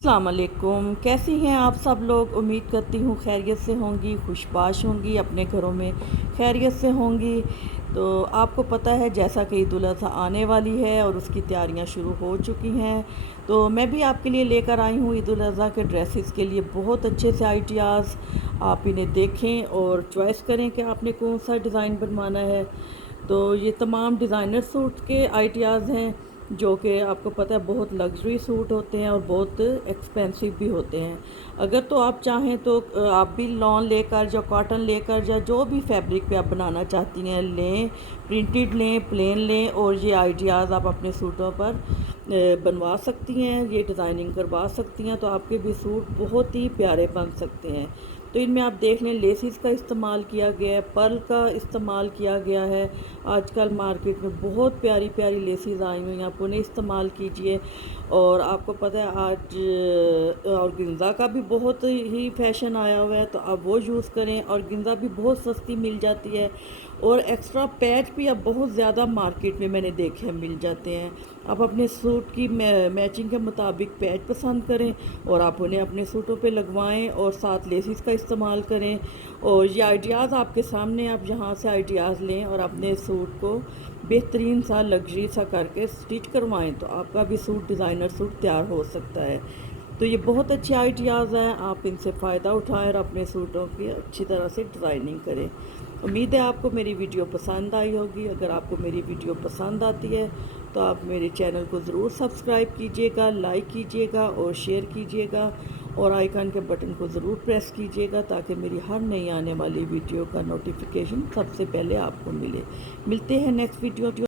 अस्सलाम वालेकुम। कैसी हैं आप सब लोग? उम्मीद करती हूँ खैरियत से होंगी, खुशबाश होंगी, अपने घरों में खैरियत से होंगी। तो आपको पता है जैसा कि ईद उल अज़हा आने वाली है और उसकी तैयारियां शुरू हो चुकी हैं, तो मैं भी आपके लिए लेकर आई हूँ ईद उल अज़हा के ड्रेसेस के लिए बहुत अच्छे से आइडियाज़। आप इन्हें देखें और चॉइस करें कि आपने कौन सा डिज़ाइन बनवाना है। तो ये तमाम डिज़ाइनर सूट के आइडियाज़ हैं जो कि आपको पता है बहुत लग्जरी सूट होते हैं और बहुत एक्सपेंसिव भी होते हैं। अगर तो आप चाहें तो आप भी लॉन लेकर या कॉटन लेकर या जो भी फैब्रिक पे आप बनाना चाहती हैं लें, प्रिंटेड लें, प्लेन लें, और ये आइडियाज़ आप अपने सूटों पर बनवा सकती हैं, ये डिज़ाइनिंग करवा सकती हैं, तो आपके भी सूट बहुत ही प्यारे बन सकते हैं। तो इनमें आप देख लें लेसिस का इस्तेमाल किया गया है, पर्ल का इस्तेमाल किया गया है। आजकल मार्केट में बहुत प्यारी प्यारी लेसिस आई हुई हैं, आप उन्हें इस्तेमाल कीजिए। और आपको पता है आज ऑर्गेन्जा का भी बहुत ही फैशन आया हुआ है, तो आप वो यूज़ करें। ऑर्गेन्जा भी बहुत सस्ती मिल जाती है और एक्स्ट्रा पैच भी अब बहुत ज़्यादा मार्केट में मैंने देखे हैं मिल जाते हैं। आप अपने सूट की मैचिंग के मुताबिक पैच पसंद करें और आप उन्हें अपने सूटों पे लगवाएं और साथ लेसिस का इस्तेमाल करें। और ये आइडियाज़ आपके सामने, आप यहाँ से आइडियाज़ लें और अपने सूट को बेहतरीन सा लग्जरी सा करके स्टिच करवाएं, तो आपका भी सूट डिज़ाइनर सूट तैयार हो सकता है। तो ये बहुत अच्छे आइडियाज़ हैं, आप इनसे फ़ायदा उठाएं और अपने सूटों की अच्छी तरह से डिज़ाइनिंग करें। उम्मीद है आपको मेरी वीडियो पसंद आई होगी। अगर आपको मेरी वीडियो पसंद आती है तो आप मेरे चैनल को ज़रूर सब्सक्राइब कीजिएगा, लाइक कीजिएगा और शेयर कीजिएगा, और आइकन के बटन को ज़रूर प्रेस कीजिएगा ताकि मेरी हर नई आने वाली वीडियो का नोटिफिकेशन सबसे पहले आपको मिले। मिलते हैं नेक्स्ट वीडियो